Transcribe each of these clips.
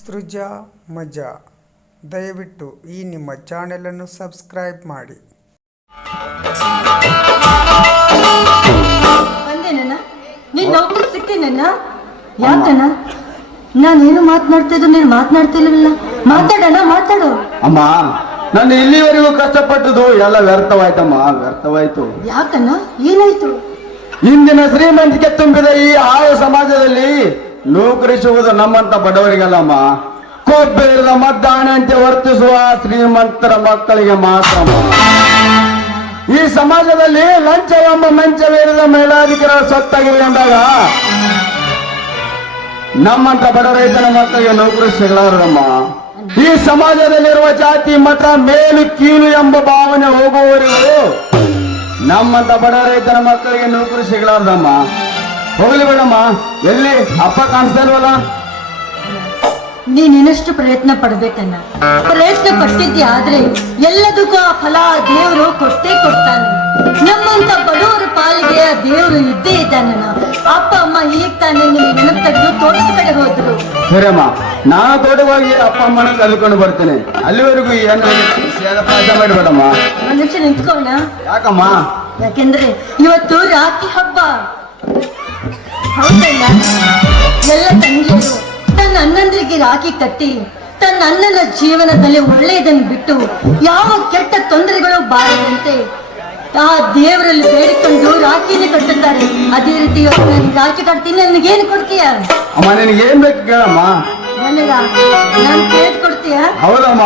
ಸೃಜಾ ಮಜಾ. ದಯವಿಟ್ಟು ಈ ನಿಮ್ಮ ಚಾನೆಲನ್ನು ಸಬ್ಸ್ಕ್ರೈಬ್ ಮಾಡಿ. ಬಂದೇನಣ್ಣ ನೀನ್? ನೌಕರಿ ಸಿಕ್ತೇನಣ್ಣ ಯಾಕಣ್ಣ ನಾನೇನು ಮಾತನಾಡ್ತಿದ್ರು ನೀನು ಮಾತನಾಡ್ತಿಲ್ಲ ಮಾತಾಡೋಣ ಮಾತಾಡು ಅಮ್ಮ ನಾನು ಇಲ್ಲಿವರೆಗೂ ಕಷ್ಟಪಟ್ಟದು ಎಲ್ಲ ವ್ಯರ್ಥವಾಯ್ತಮ್ಮ ವ್ಯರ್ಥವಾಯ್ತು. ಯಾಕಣ್ಣ? ಏನಾಯ್ತು? ಇಂದಿನ ಶ್ರೀಮಂತಿಕೆ ತುಂಬಿದ ಈ ಆಯ ಸಮಾಜದಲ್ಲಿ ನೌಕರಿ ಸಿಗುವುದು ನಮ್ಮಂತ ಬಡವರಿಗಲ್ಲಮ್ಮ. ಕೊಬ್ಬೇರಿದ ಮದ್ದಾಣೆಯಂತೆ ವರ್ತಿಸುವ ಶ್ರೀಮಂತರ ಮಕ್ಕಳಿಗೆ ಮಾತ್ರ ಈ ಸಮಾಜದಲ್ಲಿ ಲಂಚ ಎಂಬ ಮಂಚವೇರಿದ ಮಹಿಳಾಧಿಕಾರ ಸೊತ್ತಾಗಿವೆ ಅಂದಾಗ ನಮ್ಮಂತ ಬಡ ರೈತನ ಮಕ್ಕಳಿಗೆ ನೌಕರಿ ಸಿಗಲಾರದಮ್ಮ. ಈ ಸಮಾಜದಲ್ಲಿರುವ ಜಾತಿ, ಮತ, ಮೇಲು ಕೀಳು ಎಂಬ ಭಾವನೆ ಹೋಗುವವರಿಗೂ ನಮ್ಮಂತ ಬಡ ರೈತನ ಮಕ್ಕಳಿಗೆ ನೌಕರಿ ಸಿಗಲಾರ್ದಮ್ಮ. ಹೋಗ್ಲಿ ಬೇಡಮ್ಮ ಎಲ್ಲಿ? ಅಪ್ಪ ಕಾಣಿಸ್ತಾ ಇಲ್ವಲ್ಲ? ನೀನ್ ಇನ್ನಷ್ಟು ಪ್ರಯತ್ನ ಪಡ್ಬೇಕನ್ನ ಪ್ರಯತ್ನ ಪಟ್ಟಿದ್ದೆ ಆದ್ರೆ ಎಲ್ಲದಕ್ಕೂ ಆ ಫಲ ದೇವರು ಕೊಟ್ಟೇ ಕೊಡ್ತಾನೆ. ನಮ್ಮಂತ ಬಡವರ ಪಾಲಿಗೆ ಆ ದೇವರು ಇದ್ದೇ ಇದ್ದಾನ ಅಪ್ಪ ಅಮ್ಮ ಈಗ ತಾನೆ ನಿನ್ ನೆನಪು ತೆಗೆದು ತೋಟದ ಕಡೆ ಹೋದ್ರು. ಸರಿಯಮ್ಮ ನಾನು ತೋಟವಾಗಿ ಅಪ್ಪ ಅಮ್ಮನ ಕಲ್ಕೊಂಡು ಬರ್ತೇನೆ. ಅಲ್ಲಿವರೆಗೂ ಏನು ಮಾಡಬೇಡಮ್ಮ ಮನುಷ್ಯ ನಿಂತ್ಕೋಣ ಯಾಕಮ್ಮ? ಯಾಕೆಂದ್ರೆ ಇವತ್ತು ರಾತ್ರಿ ಹಬ್ಬ. ಹೌದಲ್ಲ ಎಲ್ಲ ತಂಗಿಯರು ತನ್ನ ಅಣ್ಣಂದ್ರಿಗೆ ರಾಖಿ ಕಟ್ಟಿ ತನ್ನ ಅಣ್ಣನ ಜೀವನದಲ್ಲಿ ಒಳ್ಳೆಯದನ್ನು ಬಿಟ್ಟು ಯಾವ ಕೆಟ್ಟ ತೊಂದರೆಗಳು ಬಾರದಂತೆ ಆ ದೇವರಲ್ಲಿ ಬೇಡಿಕೊಂಡು ರಾಖಿನೇ ಕಟ್ಟುತ್ತಾರೆ. ಅದೇ ರೀತಿ ನಾನು ರಾಖಿ ಕಟ್ತೀನಿ ನನಗೇನು ಕೊಡ್ತೀಯ? ಅಮ್ಮ ನಿನಗೆ ಏನ್ ಬೇಕು ಕೇಳಮ್ಮ? ನನಗ ನಾನು ಕೇಳ್ಕೊಡ್ತೀಯ? ಹೌದಮ್ಮ.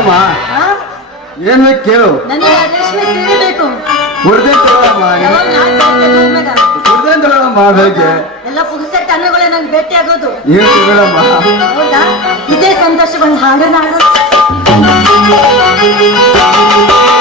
ಕೇಳಮ್ಮ? ಏನ್ ಬೇಕು ಕೇಳು. ಕುಡ್ದೇ ತಗೊಳಮ್ಮ ಗಂಟೆ ತಗೊಳಮ್ಮ ಬೆಳಿಗ್ಗೆ ಎಲ್ಲ ನಂಗೆ ಭೇಟಿ ಆಗೋದು. ಏನು ತಗೊಳಮ್ಮ ಹೌದಾ? ಇದೇ ಸಂತೋಷ ಒಂದು ಹಾಡನ್ನ ಹಾಡು ಿ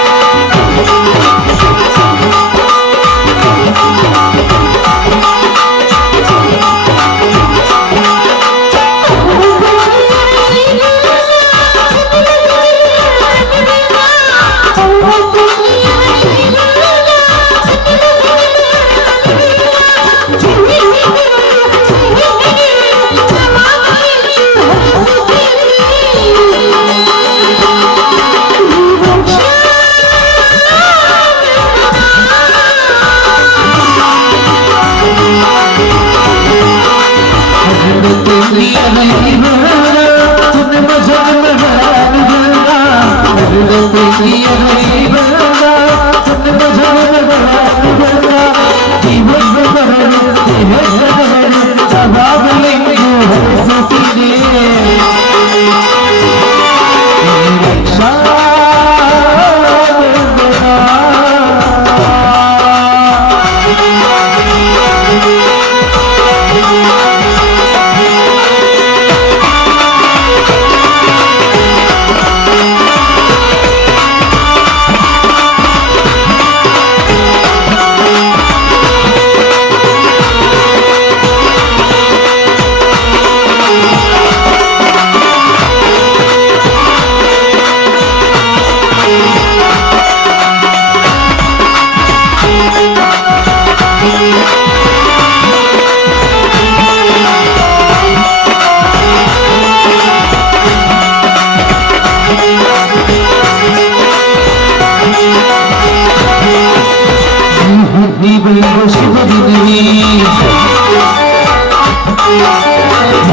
Yeah.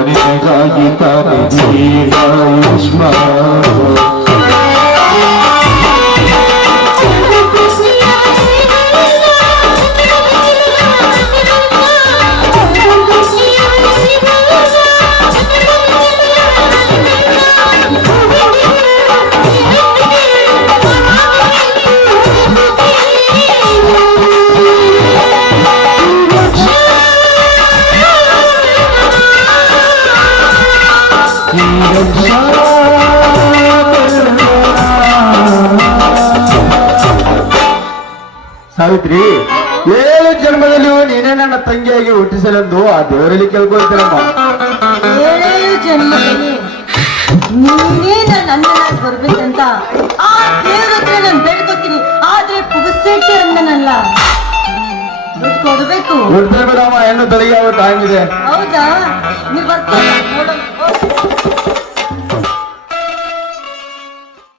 ಇವೆಲ್ಲರಿಗಾಗಿ ತಾರೆ ಸಾವಿತ್ರಿ ಏಳು ಜನ್ಮದಲ್ಲಿ ನೀನೇ ನನ್ನ ತಂಗಿಯಾಗಿ ಹುಟ್ಟಿಸಲೆಂದು ಆ ದೇವರಲ್ಲಿ ಕೇಳ್ಕೊಳ್ತೀರಮ್ಮ ಏಳು ಜನ್ಮದಲ್ಲಿ ನೀನೇ ನನ್ನ ಅಣ್ಣನಾಗಿ ಬರ್ಬೇಕಂತ ಆ ದೇವ್ರ ಹತ್ರ ನಾನು ಬೇಡ್ಕೋತೀನಿ. ಆದ್ರೆ ಪುಗಸೇಟೆ ಅಂದನಲ್ಲ ದುಡ್ಡು ಕೊಡ್ಬೇಕು. ಬಿಡಮ್ಮ ಹೆಣ್ಣು ಬೆಳಿಗ್ಗೆ ಟೈಮ್ ಇದೆ ಹೌದಾ? ನೀವು ಬರ್ತಾ ನೋಡೋಣ